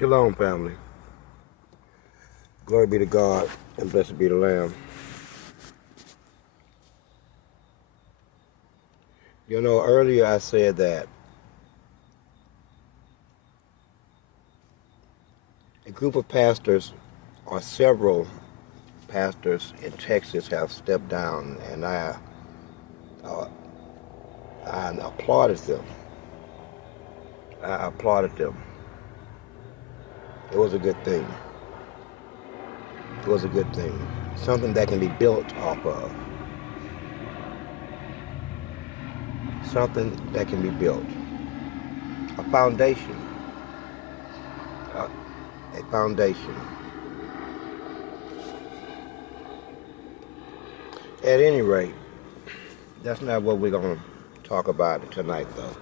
Shalom, family. Glory be to God and blessed be the Lamb. You know, earlier I said that a group of pastors or several pastors in Texas have stepped down, and uh, I applauded them. I applauded them. It was a good thing. It was a good thing. Something that can be built off of. Something that can be built. A foundation. A foundation. At any rate, that's not what we're going to talk about tonight, though.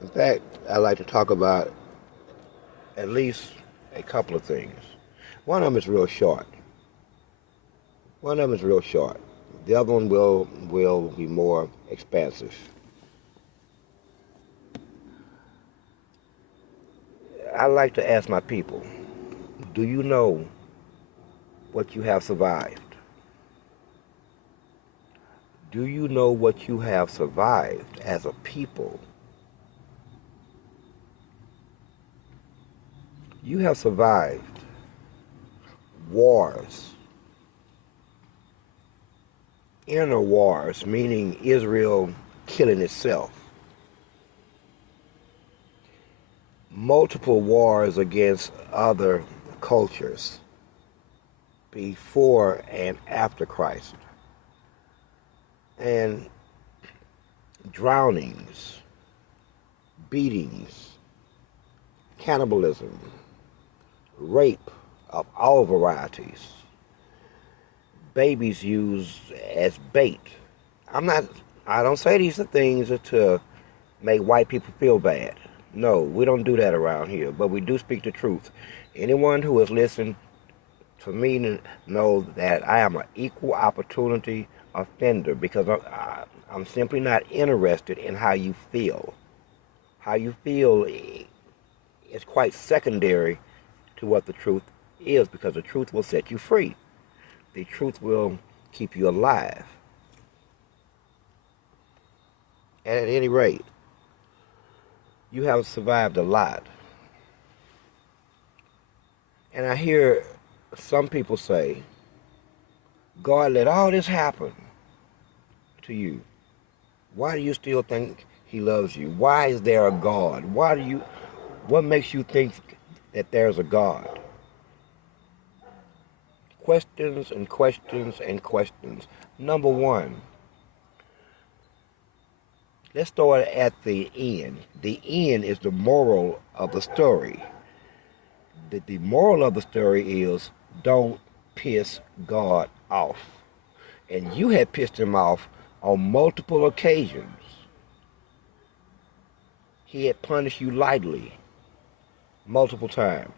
In fact, I'd like to talk about at least a couple of things. One of them is real short. The other one will be more expansive. I like to ask my people, do you know what you have survived? Do you know what you have survived as a people? You have survived wars, inner wars, meaning Israel killing itself, multiple wars against other cultures before and after Christ, and drownings, beatings, cannibalism, rape of all varieties, babies used as bait. I don't say these are things to make white people feel bad. No, we don't do that around here, but we do speak the truth. Anyone who has listened to me knows that I am an equal opportunity offender, because I'm simply not interested in how you feel. How you feel is quite secondary to what the truth is, because the truth will set you free. The truth will keep you alive. And at any rate, you have survived a lot. And I hear some people say, God let all this happen to you. Why do you still think he loves you? Why is there a God? What makes you think that there's a God? Questions and questions and questions. Number one, let's start at the end. The end is the moral of the story. The moral of the story is, don't piss God off. And you had pissed him off on multiple occasions. He had punished you lightly multiple times,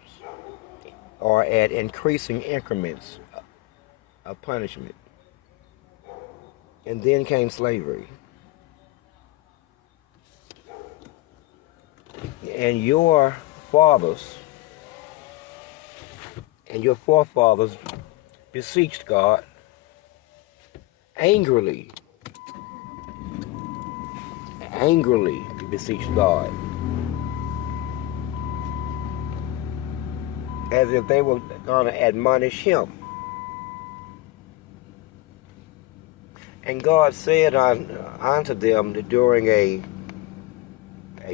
or at increasing increments of punishment. And then came slavery. And your fathers and your forefathers beseeched God angrily beseeched God, as if they were going to admonish him. And God said unto them during a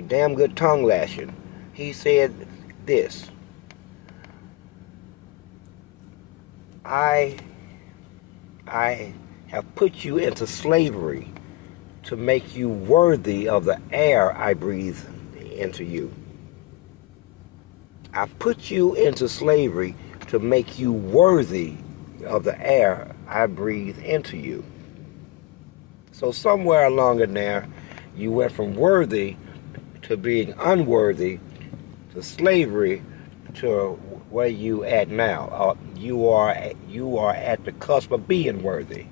damn good tongue lashing, he said this: I have put you into slavery to make you worthy of the air I breathe into you. I put you into slavery to make you worthy of the air I breathe into you. So somewhere along in there, you went from worthy to being unworthy to slavery to where you at now. You are at the cusp of being worthy.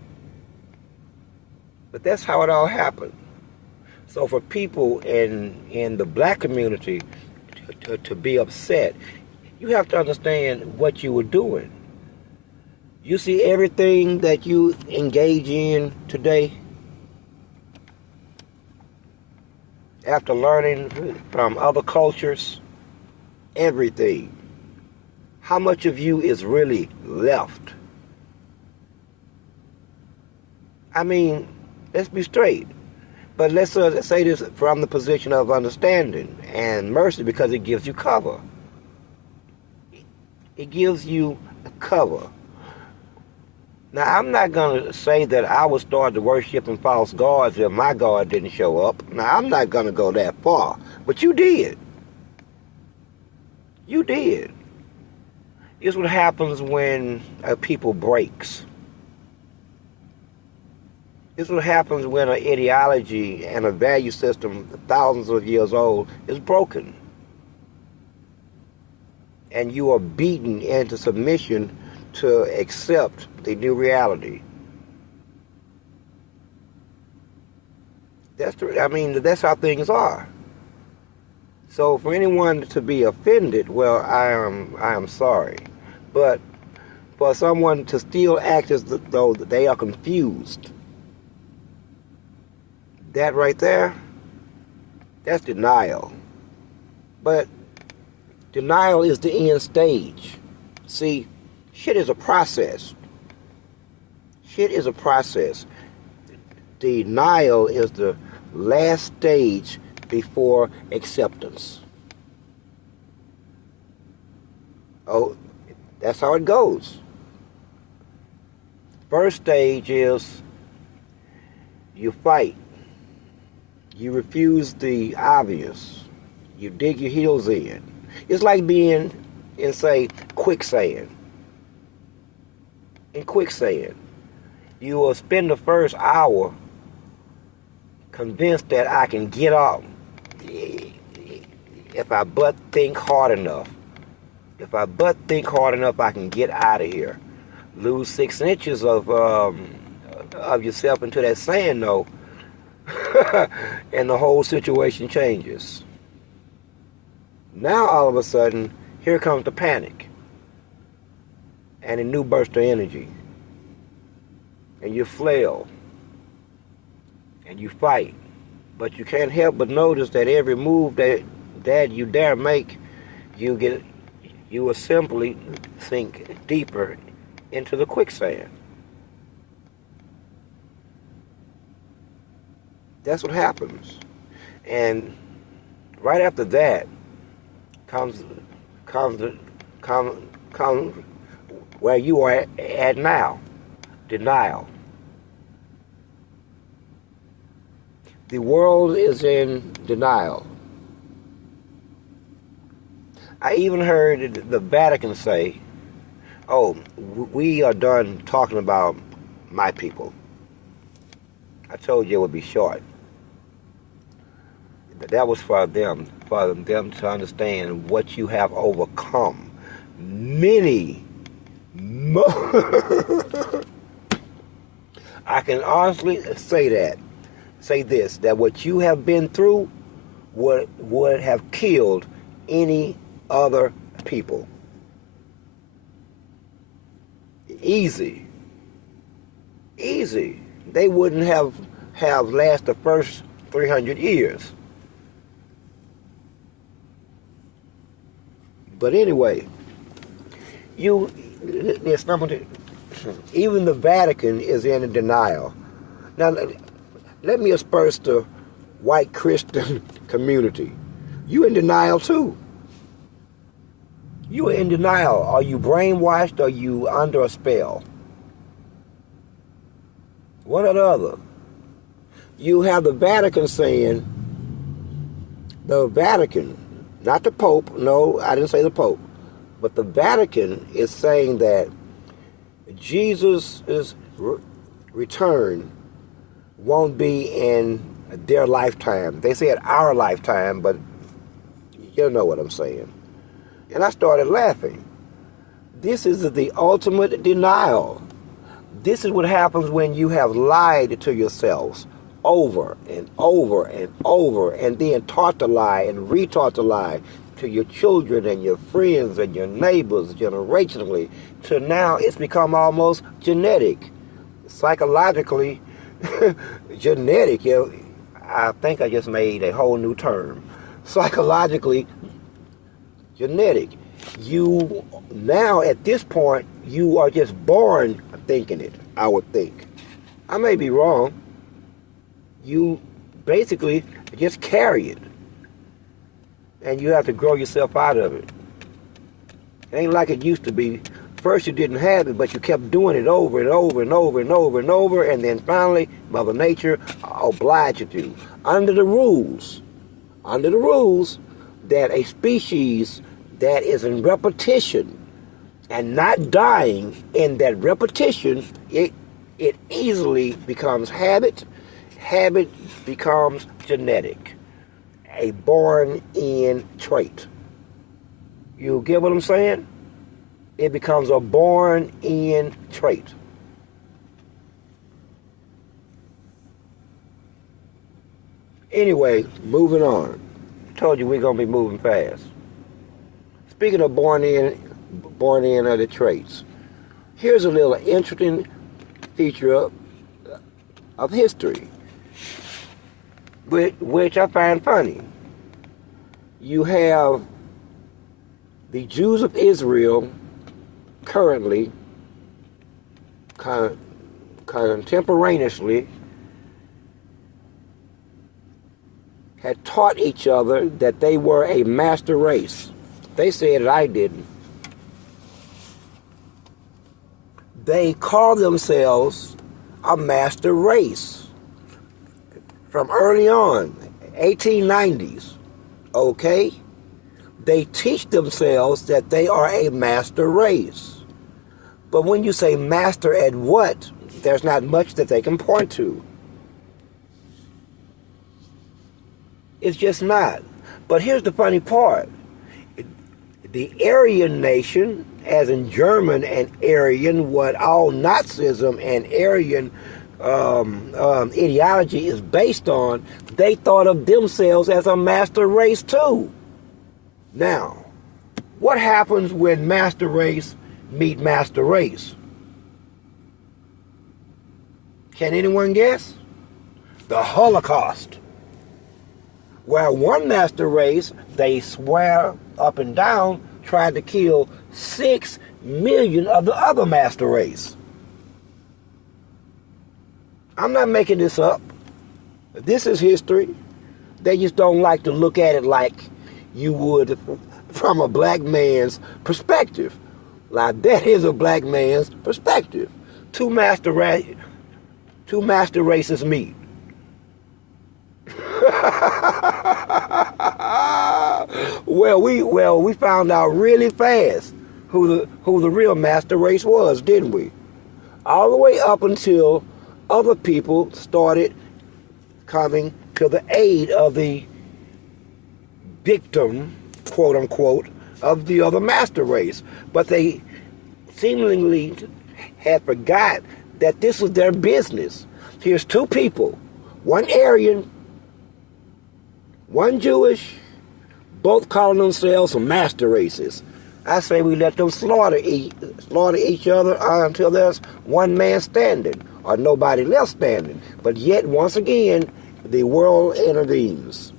But that's how it all happened. So for people in the black community to be upset. You have to understand what you were doing. You see everything that you engage in today, after learning from other cultures, everything. How much of you is really left? I mean, let's be straight. But let's say this from the position of understanding and mercy, because it gives you cover. It gives you cover. Now, I'm not going to say that I would start to worshiping false gods if my God didn't show up. Now, I'm not going to go that far. But you did. You did. It's what happens when a people breaks. It's what happens when an ideology and a value system thousands of years old is broken. And you are beaten into submission to accept the new reality. That's how things are. So for anyone to be offended, well, I am sorry. But for someone to still act as though they are confused, that right there, that's denial. But denial is the end stage. See, shit is a process. Shit is a process. Denial is the last stage before acceptance. Oh, that's how it goes. First stage is you fight. You refuse the obvious. You dig your heels in. It's like being in, say, quicksand. In quicksand, you will spend the first hour convinced that I can get out if I but think hard enough. If I but think hard enough, I can get out of here. Lose 6 inches of yourself into that sand, though, and the whole situation changes. Now, all of a sudden, here comes the panic and a new burst of energy. And you flail and you fight. But you can't help but notice that every move that you dare make, you will simply sink deeper into the quicksand. That's what happens. And right after that comes where you are at now, denial. The world is in denial. I even heard the Vatican say, oh, we are done talking about my people. I told you it would be short. That was for them to understand what you have overcome. Many more. I can honestly say that what you have been through would have killed any other people. Easy. They wouldn't have lasted the first 300 years. But anyway, there's something. Even the Vatican is in denial. Now, let me asperse the white Christian community. You in denial too. You are in denial. Are you brainwashed? Are you under a spell? One or the other. You have the Vatican saying, the Vatican, not the Pope, no, I didn't say the Pope, but the Vatican is saying that Jesus' return won't be in their lifetime. They said our lifetime, but you know what I'm saying. And I started laughing. This is the ultimate denial. This is what happens when you have lied to yourselves over and over and over, and then taught the lie and retaught the lie. to your children and your friends and your neighbors generationally, to now it's become almost genetic, psychologically genetic. I think I just made a whole new term. Psychologically genetic. You now at this point, you are just born thinking it, I would think. I may be wrong. You basically just carry it. And you have to grow yourself out of it. It ain't like it used to be. First you didn't have it, but you kept doing it over and over and over and over and over, and then finally Mother Nature obliged you to. Under the rules that a species that is in repetition and not dying in that repetition, it easily becomes habit. Habit becomes genetic. A born-in trait. You get what I'm saying? It becomes a born-in trait. Anyway, moving on. Told you we're going to be moving fast. Speaking of born-in other traits, here's a little interesting feature of history, which I find funny. You have the Jews of Israel currently, contemporaneously, had taught each other that they were a master race. They said it, I didn't. They called themselves a master race from early on, 1890s, okay? They teach themselves that they are a master race. But when you say master at what, there's not much that they can point to. It's just not. But here's the funny part. The Aryan nation, as in German and Aryan, what all Nazism and Aryan ideology is based on, they thought of themselves as a master race too. Now, what happens when master race meet master race? Can anyone guess? The Holocaust. Where one master race, they swear up and down, tried to kill 6 million of the other master race. I'm not making this up. This is history. They just don't like to look at it like you would from a black man's perspective. Like, that is a black man's perspective. Two master races meet. Well, we found out really fast who the real master race was, didn't we? All the way up until other people started coming to the aid of the victim, quote unquote, of the other master race. But they seemingly had forgot that this was their business. Here's two people, one Aryan, one Jewish, both calling themselves master races. I say we let them slaughter each other until there's one man standing or nobody left standing. But yet, once again, the world intervenes.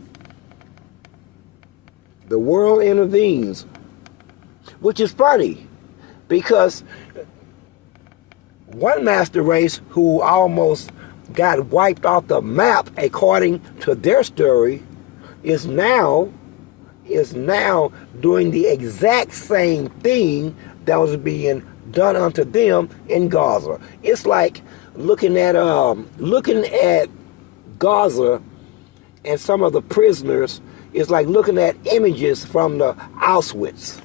The world intervenes, which is funny, because one master race who almost got wiped off the map according to their story is now doing the exact same thing that was being done unto them in Gaza. It's like looking at Gaza and some of the prisoners is like looking at images from the Auschwitz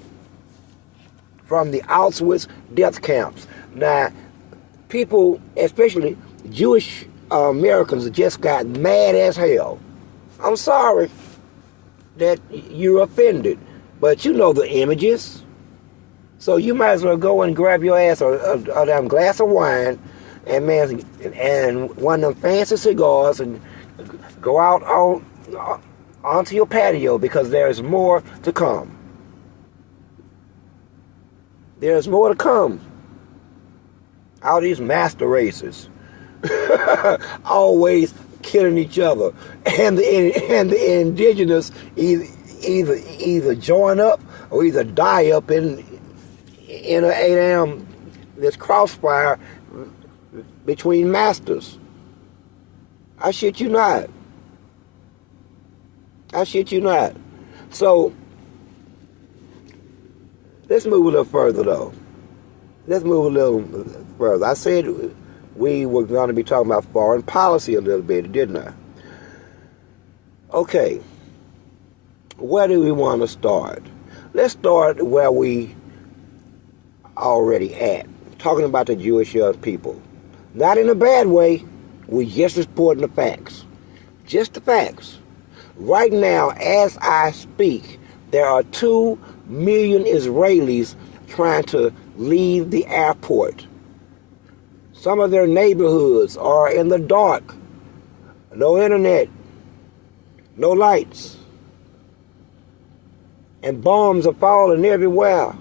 death camps. Now, people, especially Jewish Americans, just got mad as hell. I'm sorry that you're offended, but you know the images. So you might as well go and grab your ass a damn glass of wine and and one of them fancy cigars and go out onto your patio because there is more to come. There's more to come. All these master races always killing each other, and the indigenous either join up or either die up in this crossfire between masters. I shit you not. I shit you not. So let's move a little further, though. Let's move a little further. I said we were going to be talking about foreign policy a little bit, didn't I? Okay. Where do we want to start? Let's start where we already at. Talking about the Jewish young people. Not in a bad way. We're just reporting the facts. Just the facts. Right now, as I speak, there are 2 million Israelis trying to leave the airport. Some of their neighborhoods are in the dark. No internet. No lights. And bombs are falling everywhere.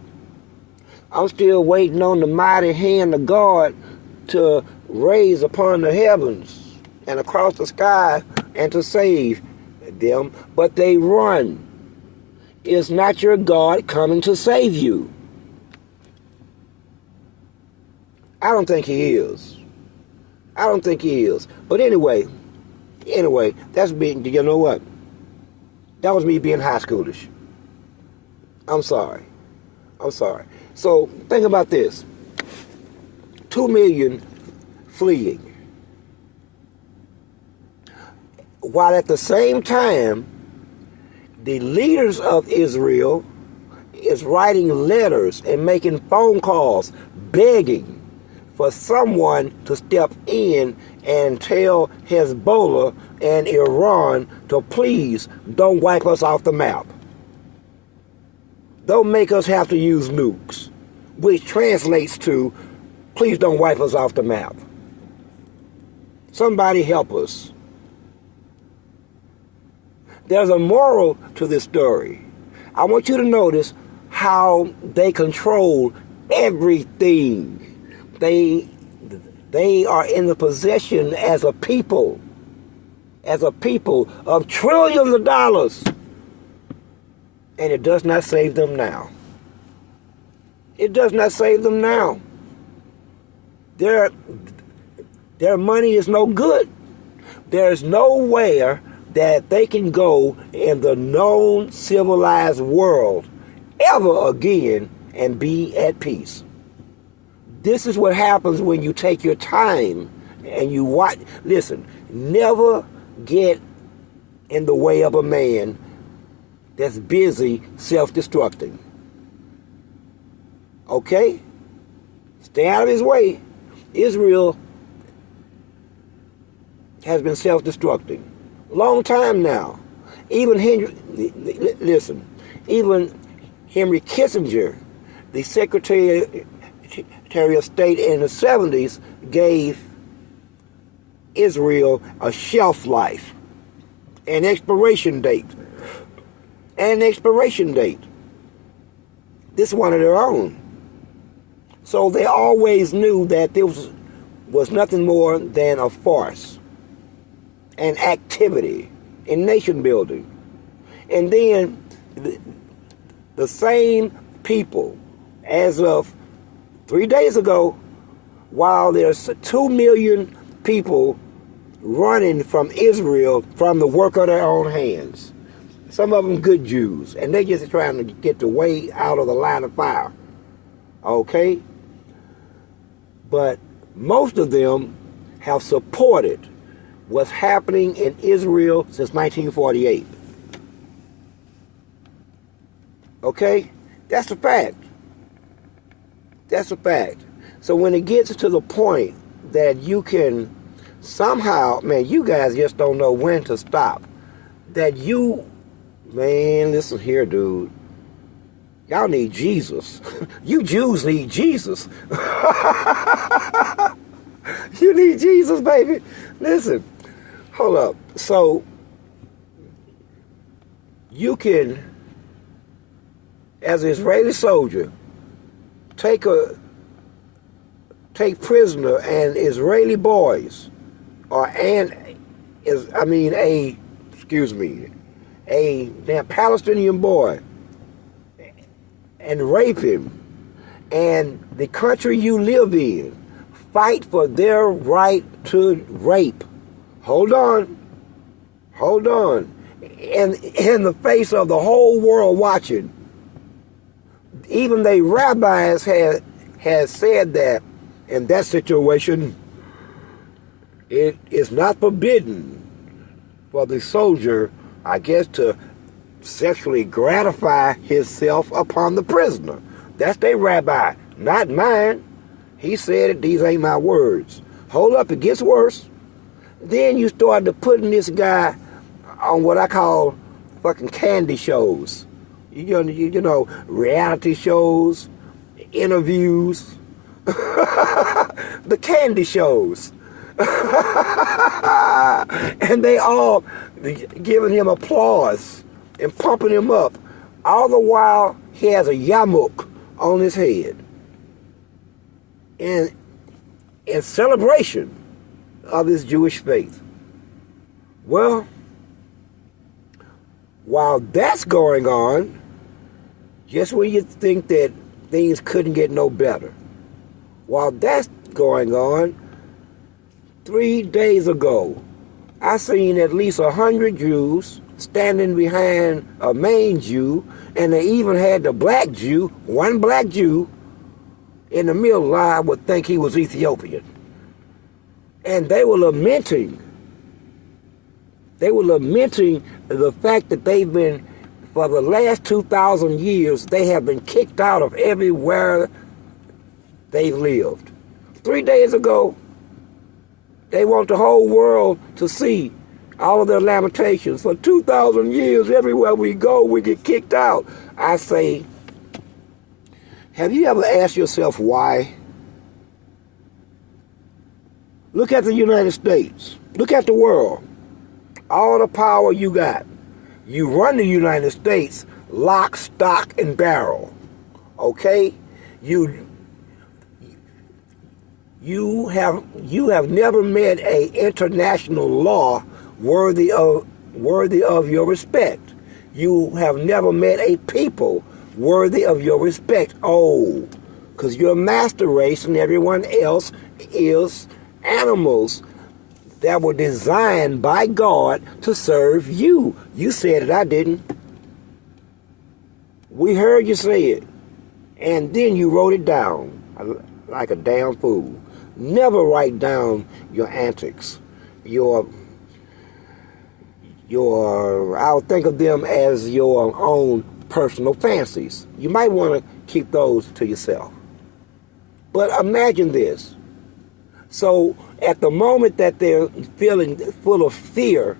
I'm still waiting on the mighty hand of God to raise upon the heavens and across the sky and to save them, but they run. Is not your God coming to save you? I don't think he is. I don't think he is. But anyway, that's being, you know what? That was me being high schoolish. I'm sorry. So think about this. 2 million fleeing. While at the same time, the leaders of Israel is writing letters and making phone calls, begging for someone to step in and tell Hezbollah and Iran to please don't wipe us off the map. Don't make us have to use nukes, which translates to, please don't wipe us off the map. Somebody help us. There's a moral to this story. I want you to notice how they control everything. They are in the possession as a people of trillions of dollars. And it does not save them now. It does not save them now. Their money is no good. There's nowhere that they can go in the known civilized world ever again and be at peace. This is what happens when you take your time and you watch. Listen, never get in the way of a man that's busy self-destructing. Okay? Stay out of his way. Israel has been self-destructing. Long time now. Even Henry Kissinger, the Secretary of State in the 70s, gave Israel a shelf life, an expiration date. This is one of their own. So they always knew that this was nothing more than a farce, an activity in nation building. And then the same people, as of 3 days ago, while there's 2 million people running from Israel from the work of their own hands, some of them good Jews, and they just trying to get the way out of the line of fire. Okay? But most of them have supported what's happening in Israel since 1948. Okay? That's a fact. That's a fact. So when it gets to the point that you can somehow, man, you guys just don't know when to stop. That you, man, listen here, dude. Y'all need Jesus. You Jews need Jesus. You need Jesus, baby. Listen, hold up. So, you can, as an Israeli soldier, take prisoner and Israeli boys, a damn Palestinian boy, and rape him, and the country you live in fight for their right to rape. Hold on. And in the face of the whole world watching, even the rabbis had said that in that situation, it is not forbidden for the soldier, I guess, to sexually gratify himself upon the prisoner. That's their rabbi, not mine. He said it, these ain't my words. Hold up, it gets worse. Then you started putting this guy on what I call fucking candy shows. You know, reality shows, interviews, the candy shows. And they all giving him applause and pumping him up. All the while, he has a yarmulke on his head. In celebration of his Jewish faith. Well, while that's going on, just when you think that things couldn't get no better, while that's going on, 3 days ago, I seen at least 100 Jews standing behind a main Jew, and they even had the black Jew, one black Jew, in the middle line. I would think he was Ethiopian. And they were lamenting. They were lamenting the fact that they've been, for the last 2,000 years, they have been kicked out of everywhere they've lived. 3 days ago, they want the whole world to see all of their lamentations. For 2,000 years, everywhere we go, we get kicked out. I say, have you ever asked yourself why? Look at the United States. Look at the world. All the power you got. You run the United States lock, stock, and barrel. Okay? You have never met an international law worthy of your respect. You have never met a people worthy of your respect. Oh, because you're a master race and everyone else is animals that were designed by God to serve you. You said it, I didn't. We heard you say it. And then you wrote it down like a damn fool. Never write down your antics. I'll think of them as your own personal fancies. You might want to keep those to yourself. But imagine this. So at the moment that they're feeling full of fear,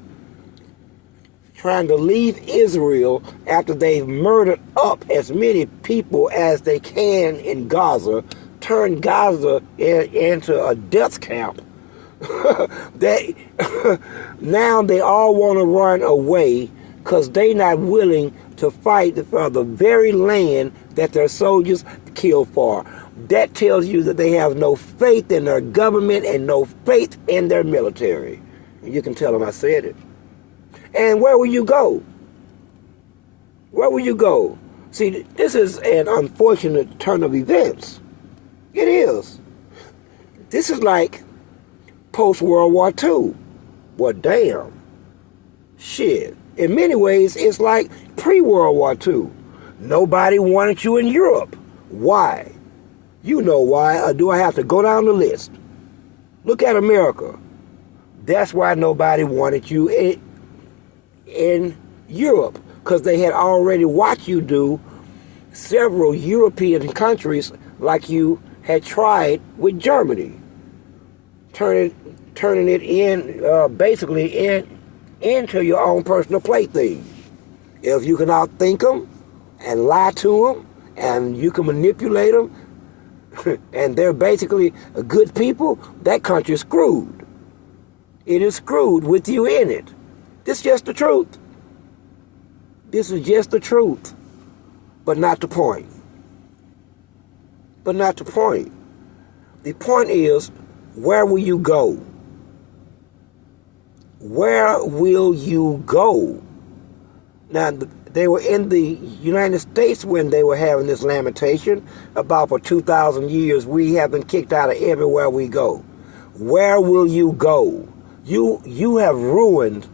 trying to leave Israel after they've murdered up as many people as they can in Gaza, turn Gaza into a death camp, now they all want to run away because they're not willing to fight for the very land that their soldiers kill for. That tells you that they have no faith in their government and no faith in their military. And you can tell them I said it. And where will you go? Where will you go? See, this is an unfortunate turn of events. It is. This is like post-World War II. Well, damn. Shit. In many ways, it's like pre-World War II. Nobody wanted you in Europe. Why? You know why, or do I have to go down the list? Look at America. That's why nobody wanted you in Europe, because they had already watched you do several European countries like you had tried with Germany, turning it into your own personal plaything. If you can outthink them and lie to them, and you can manipulate them, and they're basically good people, that country's screwed. It is screwed with you in it. This is just the truth. This is just the truth, but not the point. But not the point. The point is, where will you go? Where will you go? Now, they were in the United States when they were having this lamentation about for 2,000 years we have been kicked out of everywhere we go. Where will you go? You have ruined,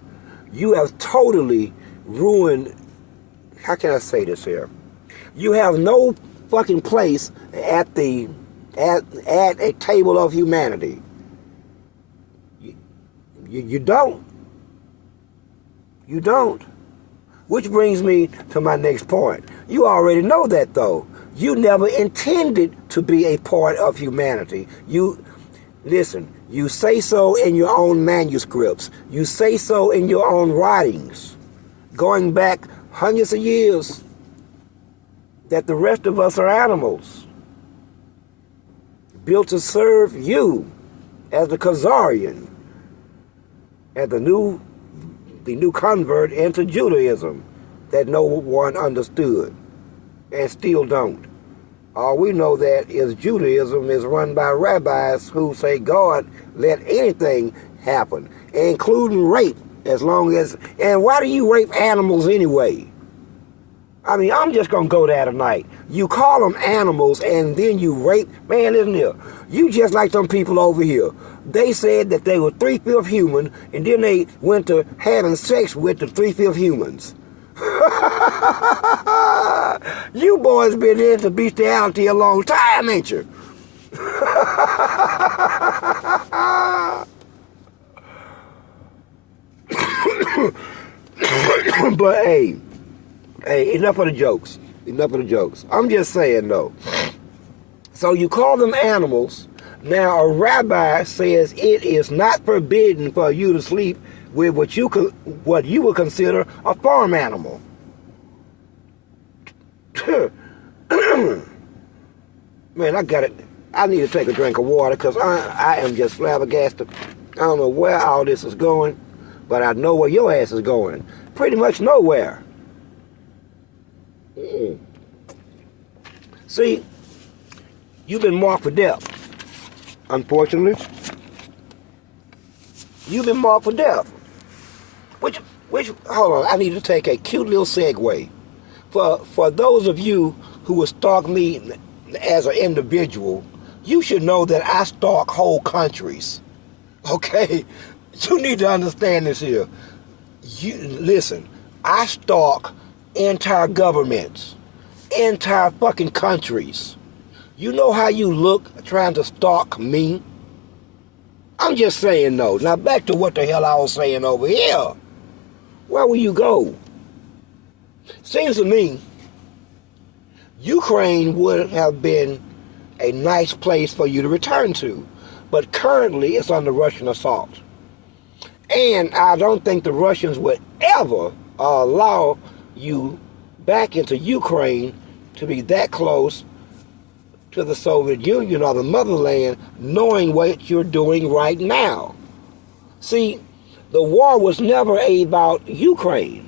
you have totally ruined, how can I say this here? You have no fucking place at a table of humanity. You don't. You don't. Which brings me to my next point. You already know that, though. You never intended to be a part of humanity. Listen, you say so in your own manuscripts. You say so in your own writings, going back hundreds of years, that the rest of us are animals, built to serve you as the Khazarian, as the new convert into Judaism that no one understood and still don't. All we know that is Judaism is run by rabbis who say God let anything happen, including rape, as long as, and why do you rape animals anyway? I mean, I'm just going to go there tonight. You call them animals and then you rape. Man, listen here. You just like them people over here. They said that they were 3/5 human, and then they went to having sex with the 3/5 humans. You boys been into bestiality a long time, ain't you? But hey, enough of the jokes. Enough of the jokes. I'm just saying though. So you call them animals. Now a rabbi says it is not forbidden for you to sleep with what you would consider a farm animal. Man, I got it. I need to take a drink of water because I am just flabbergasted. I don't know where all this is going, but I know where your ass is going. Pretty much nowhere. See, you've been marked for death. Unfortunately, you've been marked for death. Which, hold on, I need to take a cute little segue. For those of you who will stalk me as an individual, you should know that I stalk whole countries. Okay? You need to understand this here. Listen, I stalk entire governments, entire fucking countries. You know how you look trying to stalk me? I'm just saying though. Now back to what the hell I was saying over here. Where will you go? Seems to me Ukraine would have been a nice place for you to return to, but currently it's under Russian assault. And I don't think the Russians would ever allow you back into Ukraine to be that close to the Soviet Union or the motherland, knowing what you're doing right now. See, the war was never about Ukraine.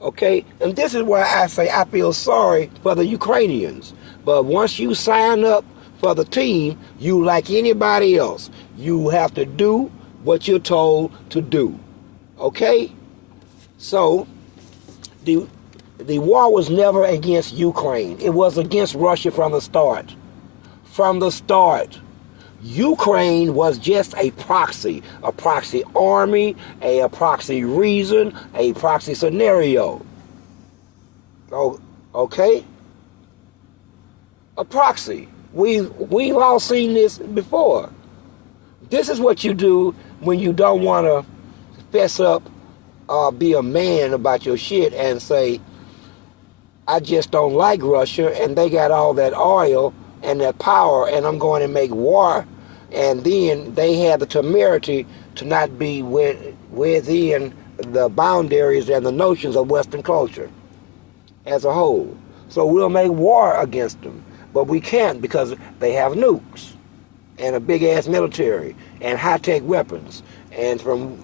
Okay? And this is why I say I feel sorry for the Ukrainians. But once you sign up for the team, you like anybody else. You have to do what you're told to do. Okay? So, the war was never against Ukraine. It was against Russia from the start. From the start. Ukraine was just a proxy army, a proxy reason, a proxy scenario. Oh, okay? A proxy. We've all seen this before. This is what you do when you don't want to fess up or be a man about your shit and say, I just don't like Russia and they got all that oil and that power and I'm going to make war. And then they had the temerity to not be within the boundaries and the notions of Western culture as a whole. So we'll make war against them. But we can't because they have nukes and a big-ass military and high-tech weapons. And from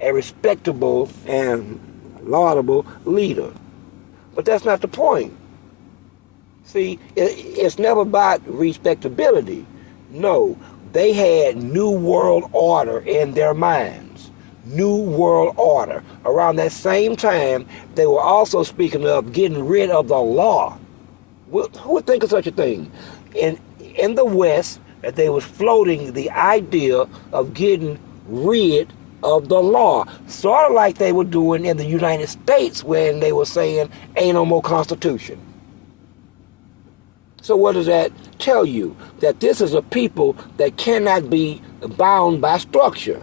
a respectable and laudable leader. But that's not the point. See, it's never about respectability. No, they had New World Order in their minds. New World Order. Around that same time, they were also speaking of getting rid of the law. Who would think of such a thing? In the West, they was floating the idea of getting rid of the law, sort of like they were doing in the United States when they were saying ain't no more Constitution. So what does that tell you? That this is a people that cannot be bound by structure,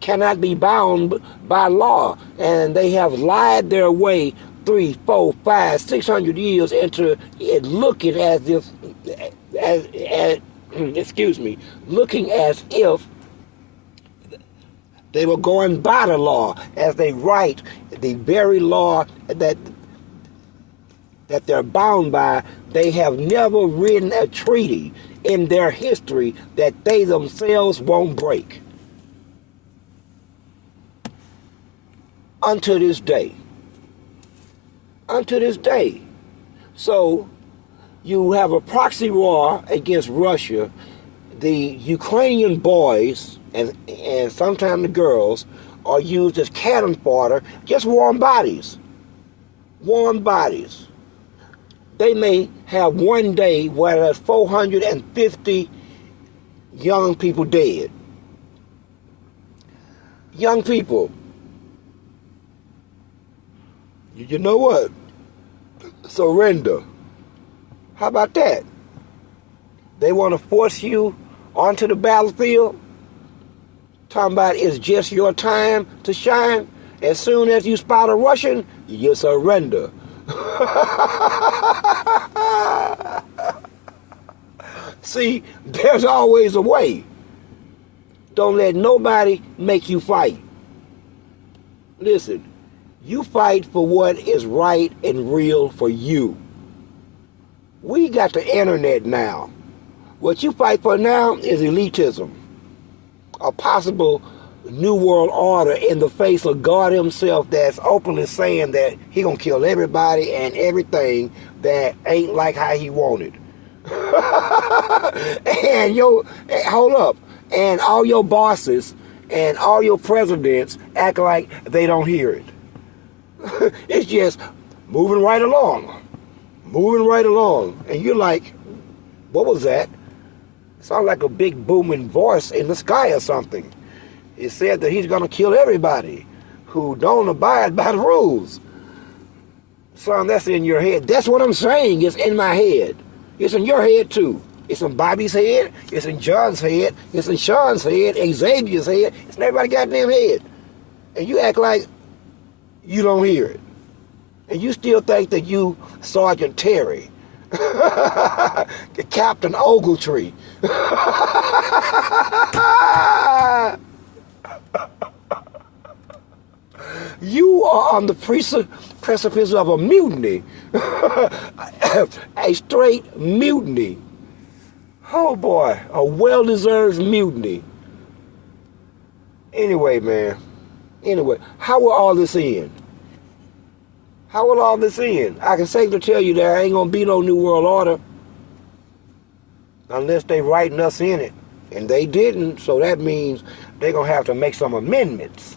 cannot be bound by law, and they have lied their way 3, 4, 5, 600 years into it, looking as if, looking as if they were going by the law, as they write the very law that they're bound by. They have never written a treaty in their history that they themselves won't break. Unto this day. Unto this day. So you have a proxy war against Russia. The Ukrainian boys and sometimes the girls are used as cannon fodder, just warm bodies. Warm bodies. They may have one day where there's 450 young people dead. Young people. You know what? Surrender. How about that? They want to force you onto the battlefield. Talking about it's just your time to shine. As soon as you spot a Russian, you surrender. See, there's always a way. Don't let nobody make you fight. Listen, you fight for what is right and real for you. We got the internet now. What you fight for now is elitism. A possible New World Order in the face of God himself that's openly saying that he gonna kill everybody and everything that ain't like how he wanted. And hold up, and all your bosses and all your presidents act like they don't hear it. It's just moving right along. Moving right along. And you're like, what was that? It sounds like a big booming voice in the sky or something. It said that he's going to kill everybody who don't abide by the rules. Son, that's in your head. That's what I'm saying. It's in my head. It's in your head too. It's in Bobby's head. It's in John's head. It's in Sean's head. Xavier's head. It's in everybody's goddamn head. And you act like you don't hear it. And you still think that you Sergeant Terry. Captain Ogletree. You are on the precipice of a mutiny. A straight mutiny. Oh boy, a well-deserved mutiny. Anyway, man. Anyway, how will all this end? How will all this end? I can safely tell you there ain't gonna be no New World Order unless they writing us in it. And they didn't, so that means they're gonna have to make some amendments.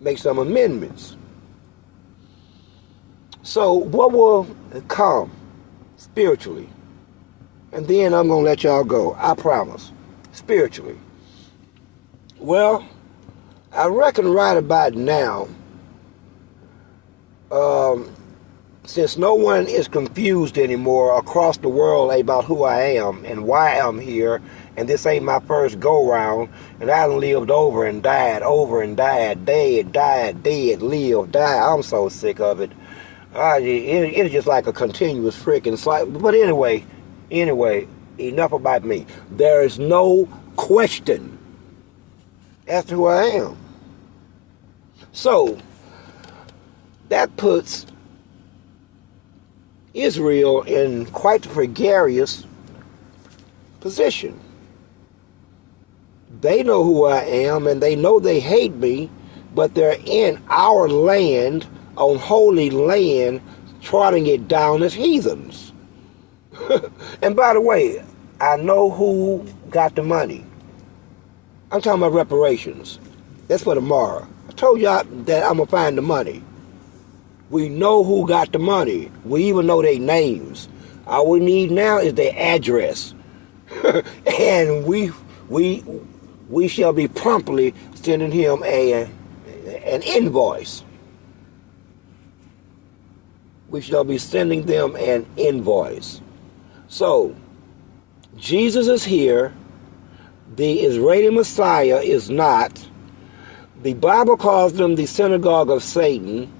Make some amendments. So what will come spiritually? And then I'm gonna let y'all go. I promise. Spiritually. Well, I reckon right about now, since no one is confused anymore across the world about who I am and why I'm here, and this ain't my first go-round, and I done lived over and died, dead, died, dead, lived, died. I'm so sick of it. It's just like a continuous freaking cycle. But anyway, enough about me. There is no question as to who I am. So, that puts Israel in quite a precarious position. They know who I am, and they know they hate me, but they're in our land, on holy land, trotting it down as heathens. And by the way, I know who got the money. I'm talking about reparations. That's for tomorrow. I told y'all that I'm going to find the money. We know who got the money. We even know their names. All we need now is their address. And we shall be promptly sending him an invoice. We shall be sending them an invoice. So, Jesus is here. The Israeli Messiah is not. The Bible calls them the synagogue of Satan.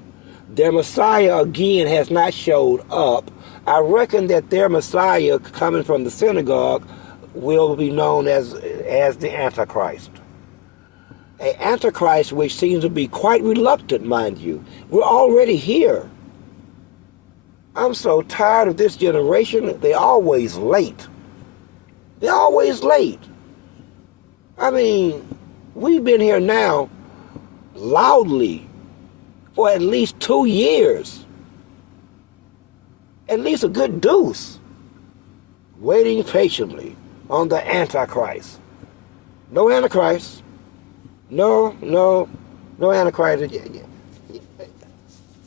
Their Messiah, again, has not showed up. I reckon that their Messiah, coming from the synagogue, will be known as the Antichrist. An Antichrist which seems to be quite reluctant, mind you. We're already here. I'm so tired of this generation. They're always late. They're always late. I mean, we've been here now loudly for at least 2 years. At least a good deuce. Waiting patiently on the Antichrist. No Antichrist. No Antichrist.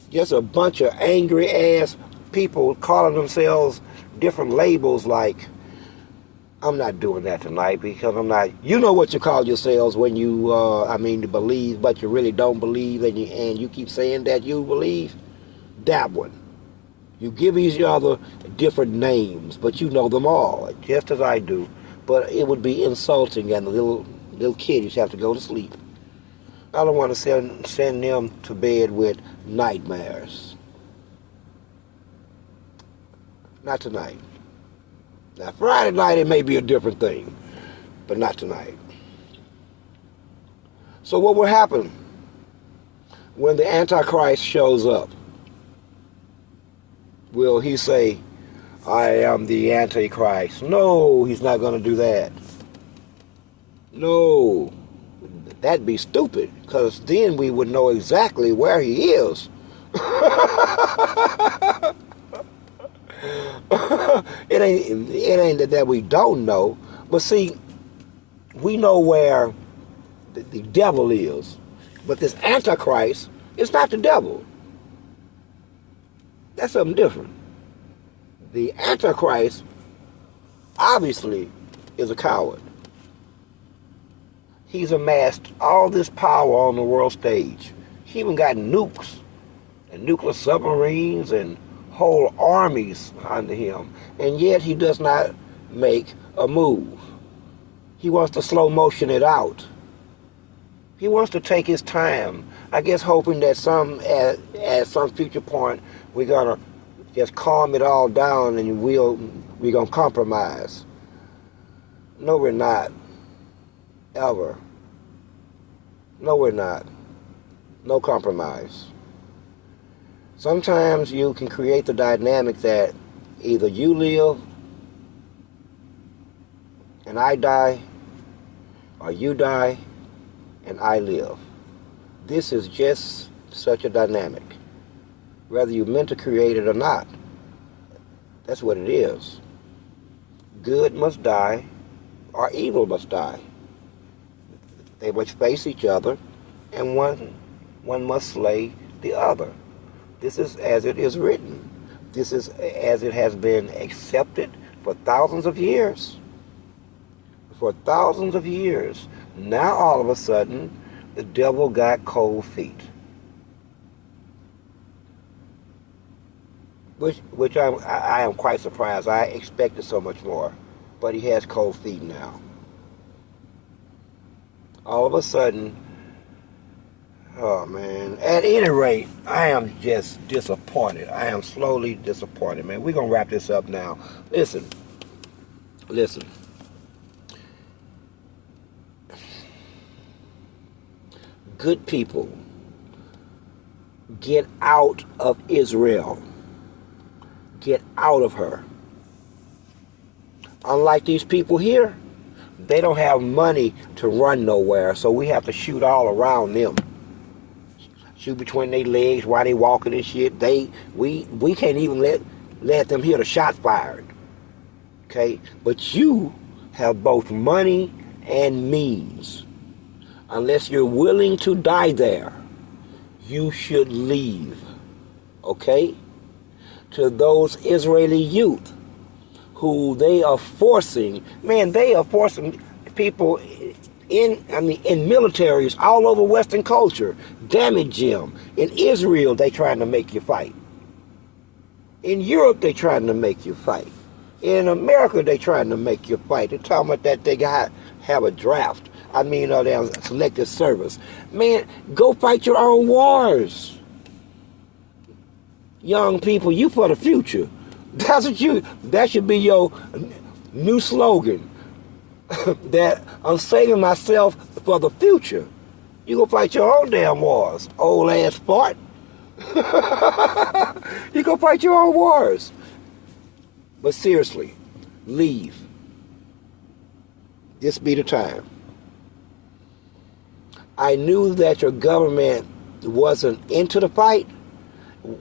Just a bunch of angry ass people calling themselves different labels like, I'm not doing that tonight because I'm not, you know what you call yourselves when you, believe, but you really don't believe, and you keep saying that you believe. That one. You give each other different names, but you know them all, just as I do. But it would be insulting, and the little kiddies have to go to sleep. I don't want to send them to bed with nightmares. Not tonight. Now, Friday night, it may be a different thing, but not tonight. So what will happen when the Antichrist shows up? Will he say, I am the Antichrist? No, he's not going to do that. No, that'd be stupid, because then we would know exactly where he is. It ain't that we don't know, but see, we know where the devil is, but this Antichrist is not the devil. That's something different. The Antichrist obviously is a coward. He's amassed all this power on the world stage. He even got nukes and nuclear submarines and whole armies under him, and yet he does not make a move. He wants to slow motion it out. He wants to take his time, I guess hoping that at some future point we're gonna just calm it all down and we're gonna compromise. No, we're not. Ever. No, we're not. No compromise. Sometimes you can create the dynamic that either you live and I die, or you die and I live. This is just such a dynamic. Whether you meant to create it or not, that's what it is. Good must die, or evil must die. They must face each other, and one must slay the other. This is as it is written. This is as it has been accepted for thousands of years. For thousands of years. Now all of a sudden, the devil got cold feet. Which I am quite surprised. I expected so much more. But he has cold feet now. All of a sudden, oh man. At any rate, I am just disappointed. I am slowly disappointed, man. We're going to wrap this up now. Listen. Good people, get out of Israel. Get out of her. Unlike these people here, they don't have money to run nowhere, so we have to shoot all around them. Shoot between their legs while they walking and shit. We can't even let them hear the shot fired. Okay? But you have both money and means. Unless you're willing to die there, you should leave. Okay? To those Israeli youth who they are forcing, they are forcing people in militaries all over Western culture. Damage them. In Israel, they trying to make you fight. In Europe, they trying to make you fight. In America, they trying to make you fight. They're talking about that they have a draft. Their selective service. Man, go fight your own wars. Young people, you for the future. That should be your new slogan. That I'm saving myself for the future. You go fight your own damn wars, old ass fart. You go fight your own wars. But seriously, leave. This be the time. I knew that your government wasn't into the fight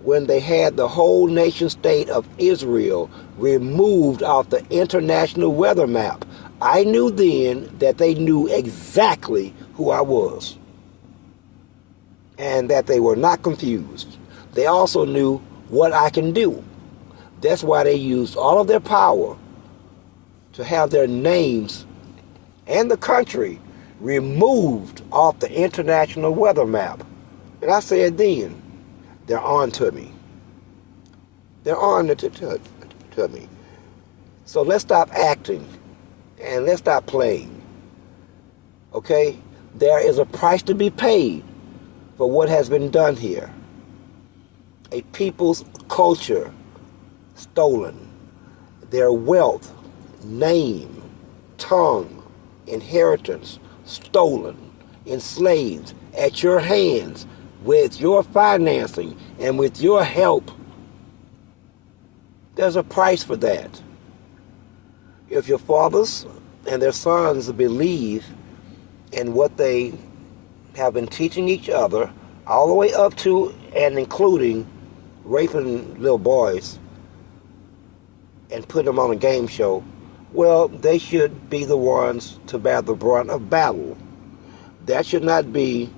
when they had the whole nation state of Israel removed off the international weather map. I knew then that they knew exactly who I was and that they were not confused. They also knew what I can do. That's why they used all of their power to have their names and the country removed off the international weather map. And I said then, they're on to me. They're on to me. So let's stop acting and let's stop playing. Okay? There is a price to be paid for what has been done here. A people's culture stolen. Their wealth, name, tongue, inheritance stolen, enslaved at your hands with your financing and with your help. There's a price for that. If your fathers and their sons believe in what they have been teaching each other, all the way up to and including raping little boys and putting them on a game show, well, they should be the ones to bear the brunt of battle. That should not be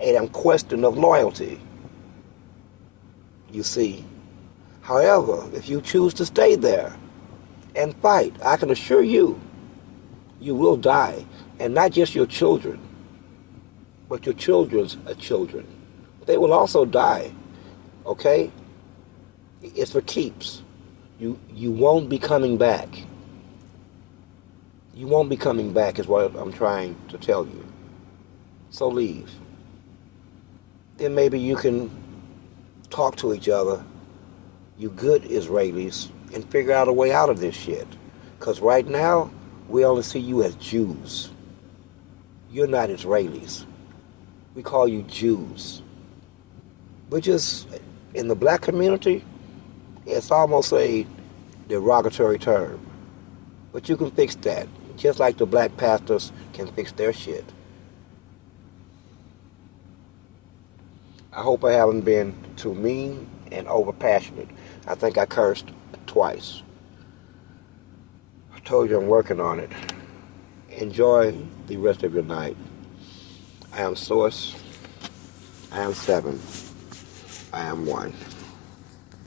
a question of loyalty, you see. However, if you choose to stay there and fight, I can assure you, you will die. And not just your children, but your children's children. They will also die, okay? It's for keeps. You won't be coming back. You won't be coming back is what I'm trying to tell you. So leave. Then maybe you can talk to each other, you good Israelis, and figure out a way out of this shit. Because right now, we only see you as Jews. You're not Israelis. We call you Jews. We're just, in the black community, it's almost a derogatory term. But you can fix that, just like the black pastors can fix their shit. I hope I haven't been too mean and overpassionate. I think I cursed twice. I told you I'm working on it. Enjoy the rest of your night. I am Source. I am Seven. I am One.